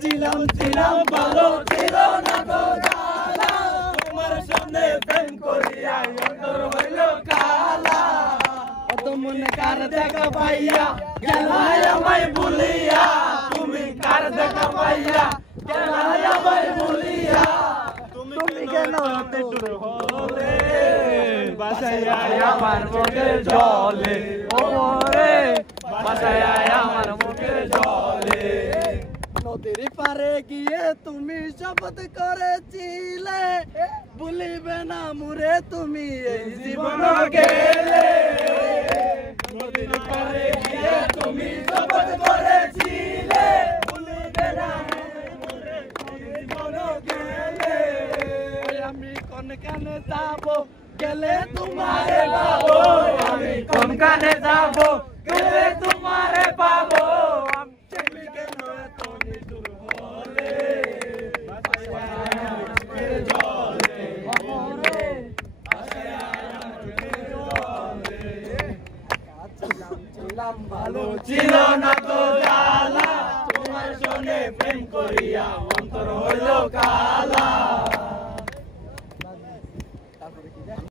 ছিলাম ছিলাম ভালো ছিল না তো জ্বালা তোমার সামনে প্রেম করিয়া অন্তর হইল কালা কত মনে কার দেখা পাইয়া গেলাই আমায় ভুলিয়া তুমি কার দেখা পাইয়া গেলাই আমায় ভুলিয়া তুমি কেন এত দূর হলে বাসায় আমার মুখে জলে ওরে বাসায় আমার মুখে জলে নদীর পারে গিয়ে তুমি শপথ করেছিলে ভুলিবে না মুরে তুমি এই জীবন গেলে নদীর পারে গিয়ে তুমি শপথ করেছিলে ভুলিবে না মুরে এই জীবন গেলে আমি কোন কানে যাব গেলে তোমারে পাবো আমি কোন কানে যাব গেলে তোমারে পাবো তুমি কেন এত নিষ্ঠুর হলে ভালো ছিল না তো জ্বালা তোমার সঙ্গে প্রেম করিয়া অন্তর হইল কালা।